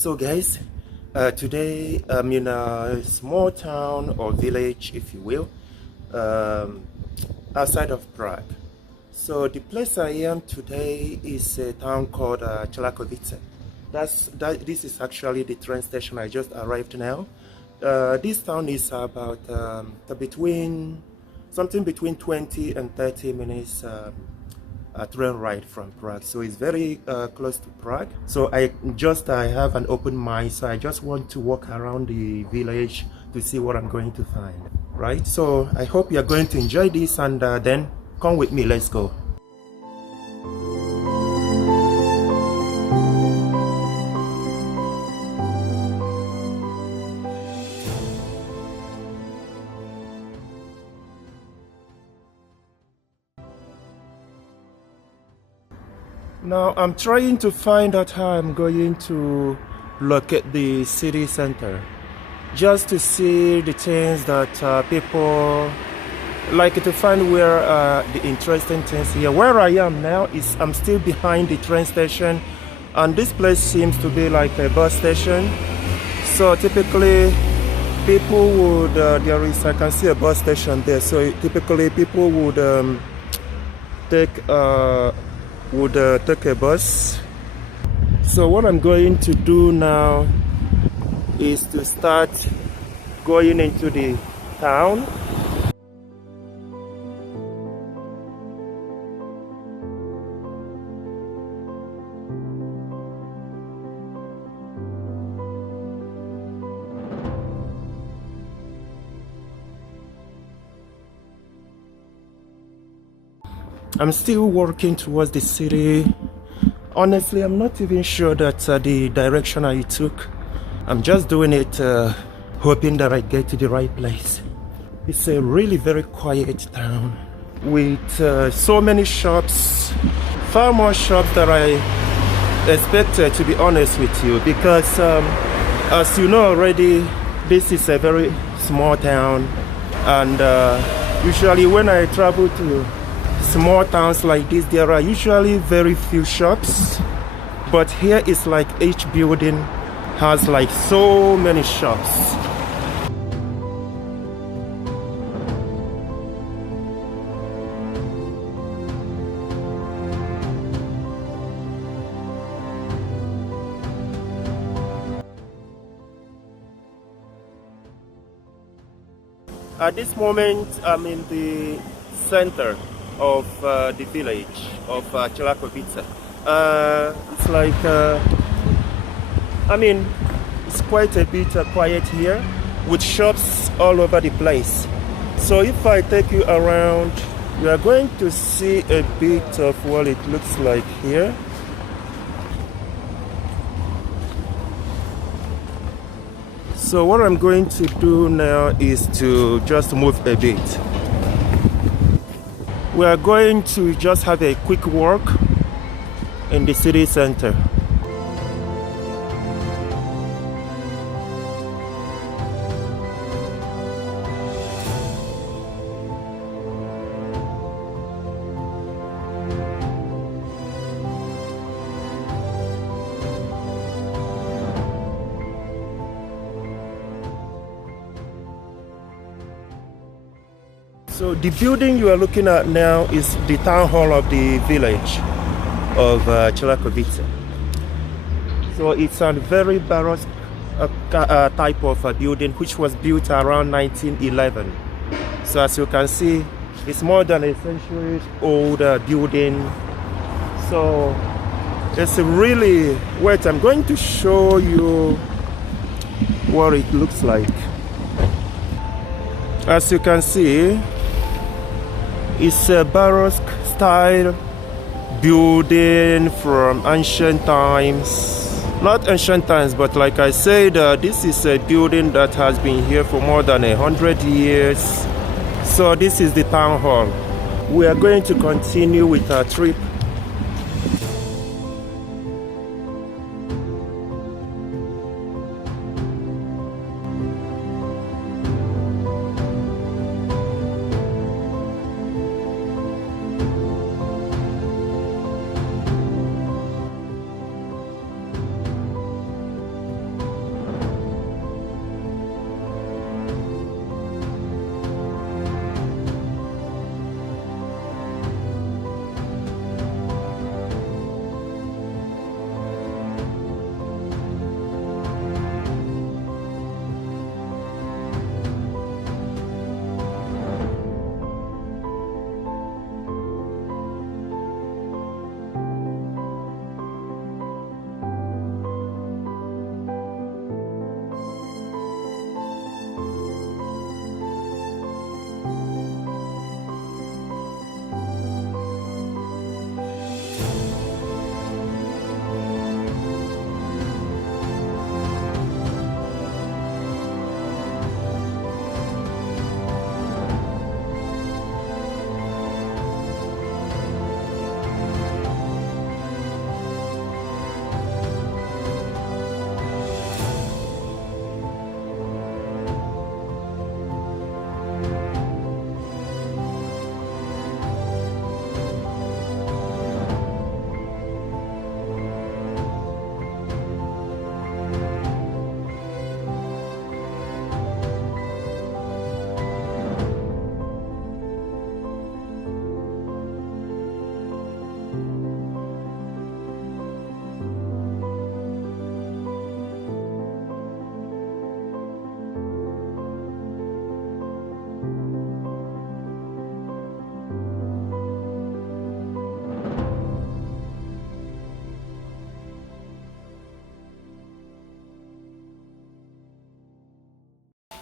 So guys, today I'm in a small town or village, if you will, outside of Prague. So the place I am today is a town called Celakovice. This is actually the train station. I just arrived now. This town is about something between 20 and 30 minutes a train ride from Prague, so it's very close to Prague. So I have an open mind, so I just want to walk around the village to see what I'm going to find, right? So I hope you're going to enjoy this, and then come with me, let's go. Now I'm trying to find out how I'm going to locate the city center, just to see the things that people like to find, where the interesting things here. Where I am now is I'm still behind the train station, and this place seems to be like a bus station. So typically people would, I can see a bus station there, so typically people would take a bus. So what I'm going to do now is to start going into the town. I'm still working towards the city. Honestly, I'm not even sure that the direction I took. I'm just doing it hoping that I get to the right place. It's a really very quiet town with so many shops, far more shops than I expected, to be honest with you, because as you know already, this is a very small town, and usually when I travel to small towns like this, there are usually very few shops, but here it's like each building has like so many shops. At this moment, I'm in the center of the village of Celakovice. It's like, it's quite a bit quiet here, with shops all over the place. So if I take you around, you are going to see a bit of what it looks like here. So what I'm going to do now is to just move a bit. We are going to just have a quick walk in the city center. So the building you are looking at now is the town hall of the village of Čelákovice. So it's a very baroque type of building, which was built around 1911. So as you can see, it's more than a century old building. So it's really, wait, I'm going to show you what it looks like. As you can see, it's a baroque style building from ancient times. Not ancient times, but like I said, this is a building that has been here for more than 100 years. So this is the town hall. We are going to continue with our trip.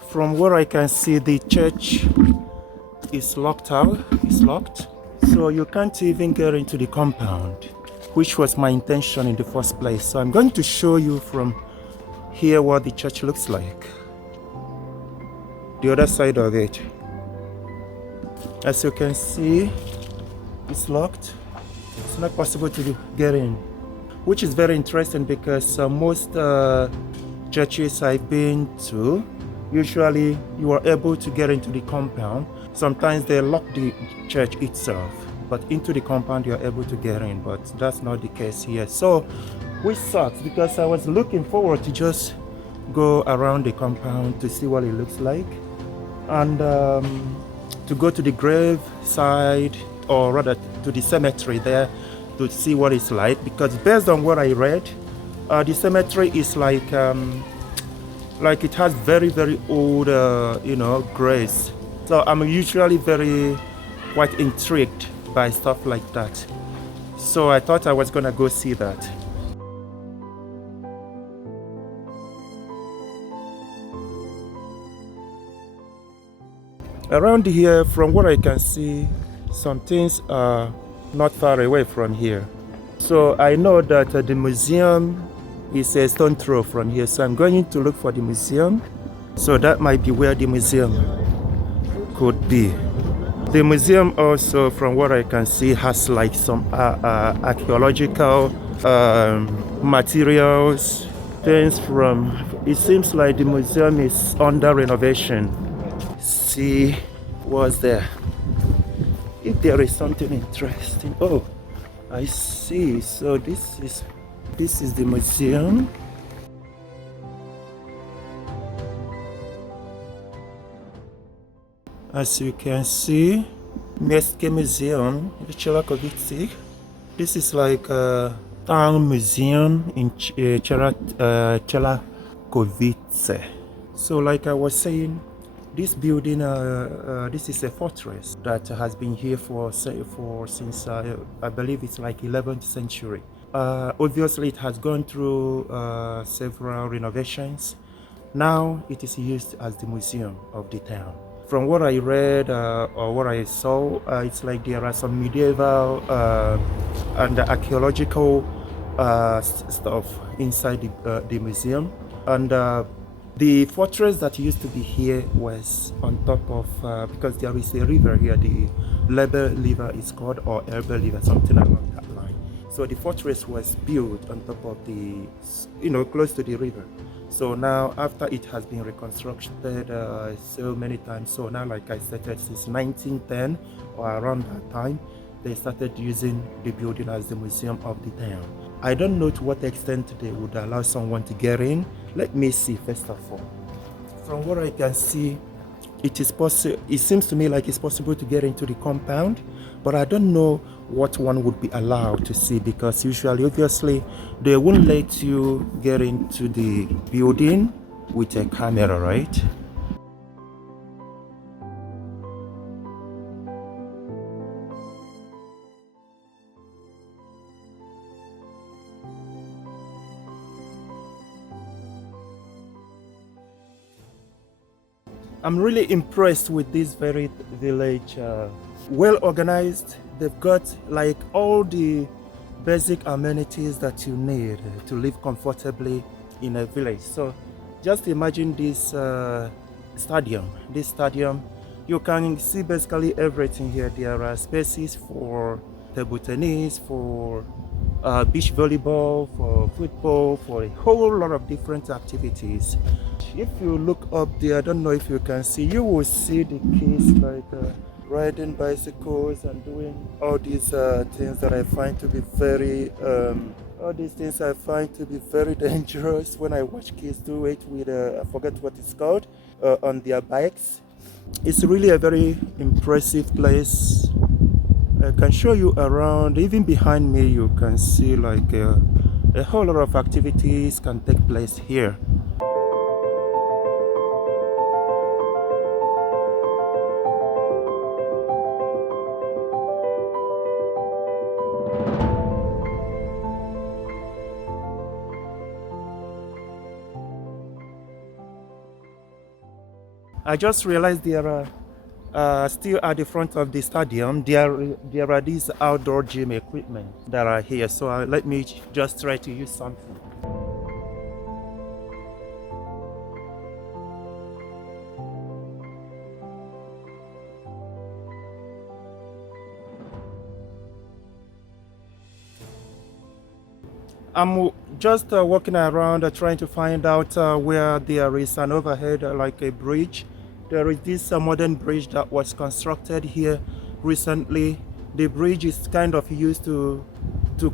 From where I can see, the church is locked out. It's locked. So you can't even get into the compound, which was my intention in the first place. So I'm going to show you from here what the church looks like. The other side of it. As you can see, it's locked. It's not possible to get in, which is very interesting because most churches I've been to, usually you are able to get into the compound. Sometimes they lock the church itself, but into the compound you're able to get in, but that's not the case here. So, which sucks because I was looking forward to just go around the compound to see what it looks like, and to go to the grave side, or rather to the cemetery there to see what it's like, because based on what I read, the cemetery is like it has very old graves. So I'm usually quite intrigued by stuff like that. So I thought I was gonna go see that. Around here, from what I can see, some things are not far away from here. So I know that the museum is a stone throw from here. So I'm going to look for the museum. So that might be where the museum could be. The museum also, from what I can see, has like some archaeological materials, things from, it seems like the museum is under renovation. See what's there. If there is something interesting. Oh, I see. So this is the museum. As you can see, Městské museum in Celakovice. This is like a town museum in Celakovice. So like I was saying, this building, this is a fortress that has been here since I believe it's like 11th century. Obviously it has gone through several renovations. Now it is used as the museum of the town. From what I read or what I saw, it's like there are some medieval and archaeological stuff inside the museum. And the fortress that used to be here was on top of, because there is a river here, the Labe river is called, or Elbe river, something along that line. So the fortress was built on top of the, close to the river. So now after it has been reconstructed so many times, so now like I stated, since 1910 or around that time, they started using the building as the museum of the town. I don't know to what extent they would allow someone to get in. Let me see first of all. From what I can see, it is possible. It seems to me like it's possible to get into the compound, but I don't know what one would be allowed to see, because usually, obviously, they won't let you get into the building with a camera, right? I'm really impressed with this very village, well organized. They've got like all the basic amenities that you need to live comfortably in a village. So just imagine this stadium. This stadium, you can see basically everything here. There are spaces for table tennis, for beach volleyball, for football, for a whole lot of different activities. If you look up there, I don't know if you can see, you will see the kids like riding bicycles and doing all these things that I find to be very dangerous when I watch kids do it with I forget what it's called, on their bikes. It's really a very impressive place. I can show you around. Even behind me you can see like a whole lot of activities can take place here. I just realized there are still at the front of the stadium, there are these outdoor gym equipment that are here. So let me just try to use something. I'm just walking around trying to find out where there is an overhead, like a bridge. There is this modern bridge that was constructed here recently. The bridge is kind of used to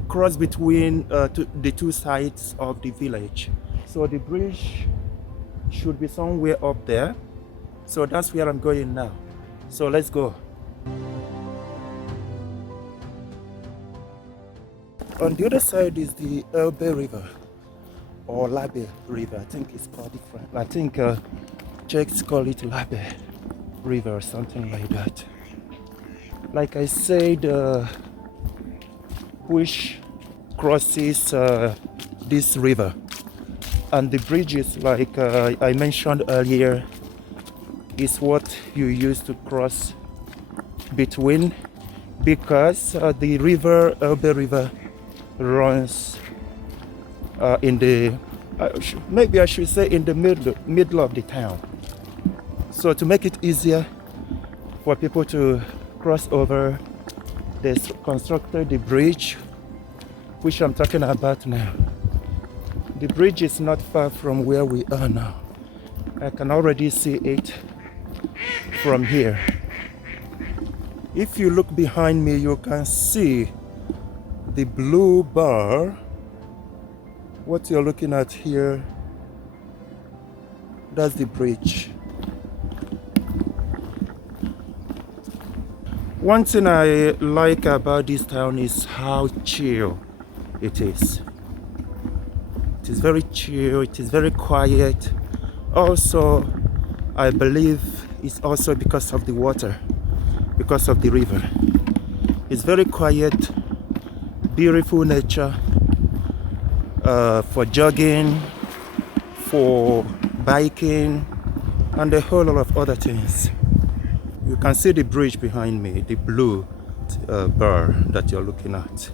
cross between the two sides of the village. So the bridge should be somewhere up there. So that's where I'm going now. So let's go. On the other side is the Elbe River, or Labe River. I think it's called different. I think Czechs call it Labe River or something like that. Like I said, which crosses this river, and the bridge is like I mentioned earlier, is what you use to cross between, because the river, Elbe River, runs in the maybe I should say in the middle of the town. So to make it easier for people to cross over, they constructed the bridge, which I'm talking about now. The bridge is not far from where we are now. I can already see it from here. If you look behind me, you can see the blue bar. What you're looking at here, that's the bridge. One thing I like about this town is how chill it is. It is very chill, it is very quiet. Also, I believe it's also because of the water, because of the river. It's very quiet, beautiful nature for jogging, for biking, and a whole lot of other things. You can see the bridge behind me, the blue bar that you're looking at.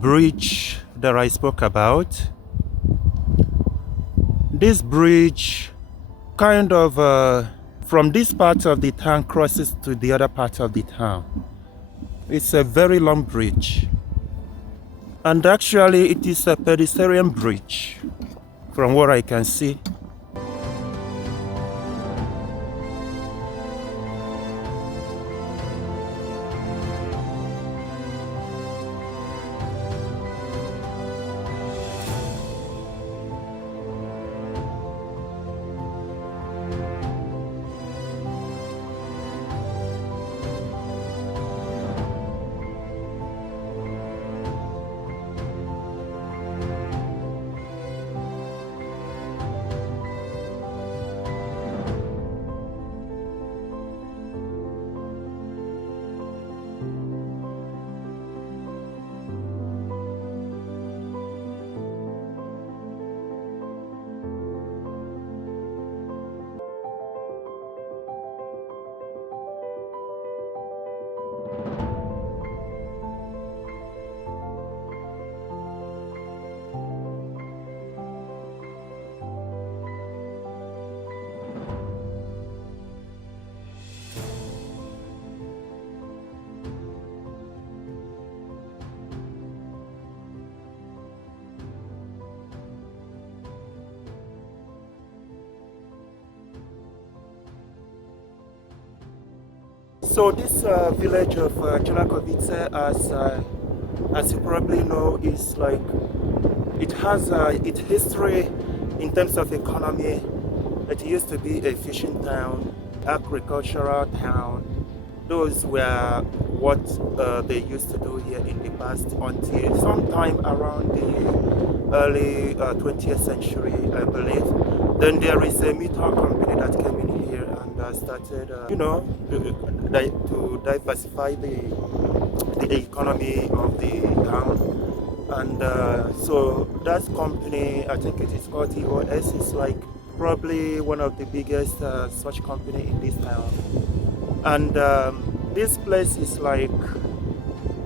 Bridge that I spoke about. This bridge kind of from this part of the town crosses to the other part of the town. It's a very long bridge, and actually it is a pedestrian bridge from what I can see. So this village of Celakovice, as you probably know, is like, it has its history in terms of economy. It used to be a fishing town, agricultural town. Those were what they used to do here in the past until sometime around the early 20th century, I believe. Then there is a metal company that came in here and started, to diversify the economy of the town. And so that company, I think it is called EOS, is like probably one of the biggest such company in this town. And this place is like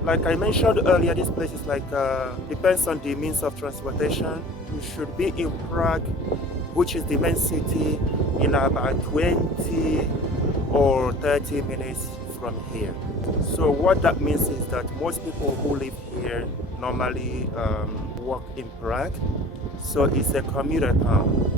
I mentioned earlier, this place is like, depends on the means of transportation. You should be in Prague, which is the main city, in about 20 or 30 minutes from here. So what that means is that most people who live here normally work in Prague. So it's a commuter town.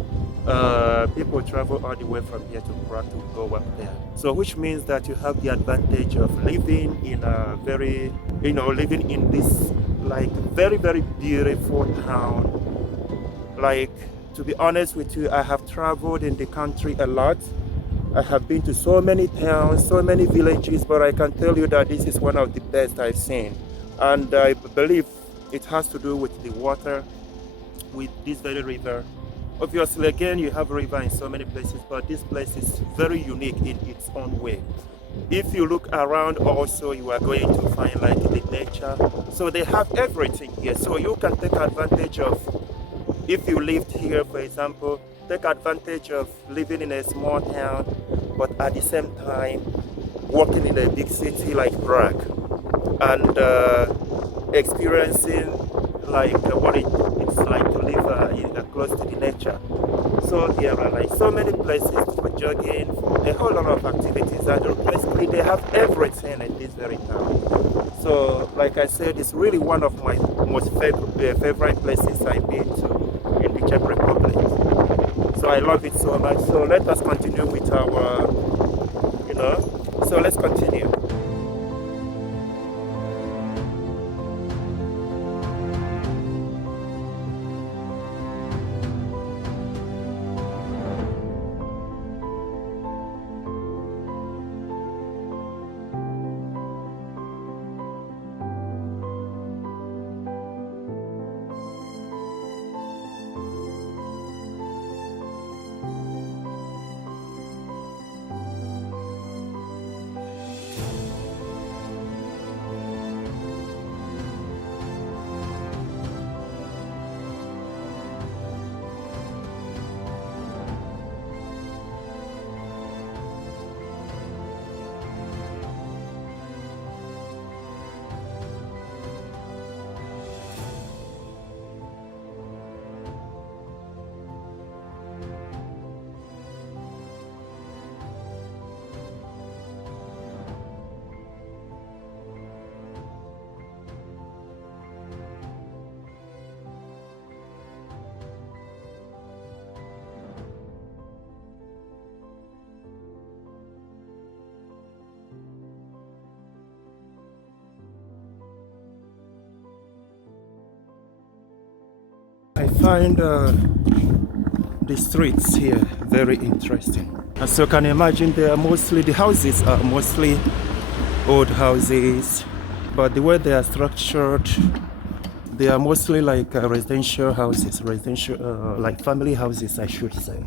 People travel all the way from here to Prague to go up there. So which means that you have the advantage of living in a very, living in this like very, very beautiful town. Like, to be honest with you, I have traveled in the country a lot. I have been to so many towns, so many villages, but I can tell you that this is one of the best I've seen. And I believe it has to do with the water, with this very river. Obviously, again, you have river in so many places, but this place is very unique in its own way. If you look around also, you are going to find like the nature. So they have everything here. So you can take advantage of, if you lived here, for example, take advantage of living in a small town, but at the same time, working in a big city like Prague, and experiencing like what it's like to live close to the nature. So there are like so many places for jogging, for a whole lot of activities, and basically they have everything in this very town. So like I said, it's really one of my most favorite places I've been to in the Czech Republic. So I love it so much. So let us continue with our, so let's continue. I find the streets here very interesting. As you can imagine, the houses are mostly old houses, but the way they are structured, they are mostly like residential houses, like family houses, I should say.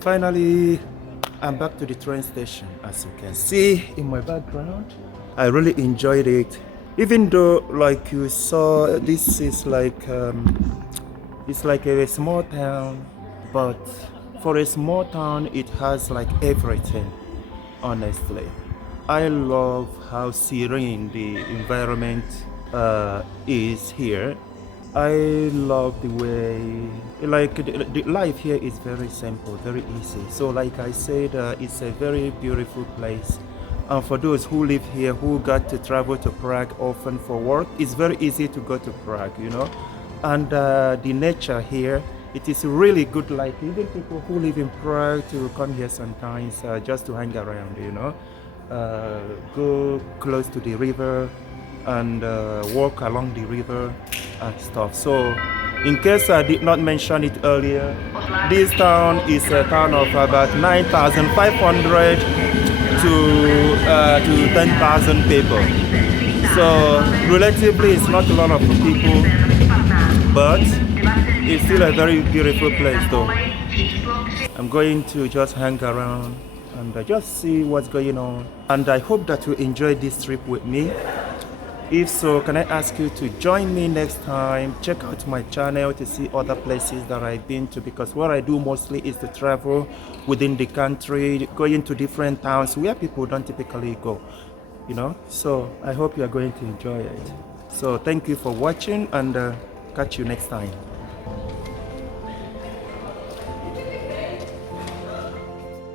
Finally, I'm back to the train station. As you can see in my background, I really enjoyed it. Even though, like you saw, this is like it's like a small town, but for a small town, it has like everything. Honestly, I love how serene the environment is here. I love the way, like the life here is very simple, very easy. So like I said, it's a very beautiful place. And for those who live here, who got to travel to Prague often for work, it's very easy to go to Prague, you know. And the nature here, it is really good, like even people who live in Prague to come here sometimes just to hang around, you know. Go close to the river and walk along the river and stuff. So in case I did not mention it earlier, this town is a town of about 9,500 to 10,000 people. So relatively it's not a lot of people, but it's still a very beautiful place though. I'm going to just hang around and just see what's going on, and I hope that you enjoy this trip with me. If so, can I ask you to join me next time? Check out my channel to see other places that I've been to, because what I do mostly is to travel within the country, going to different towns where people don't typically go, you know. So I hope you are going to enjoy it. So thank you for watching, and catch you next time.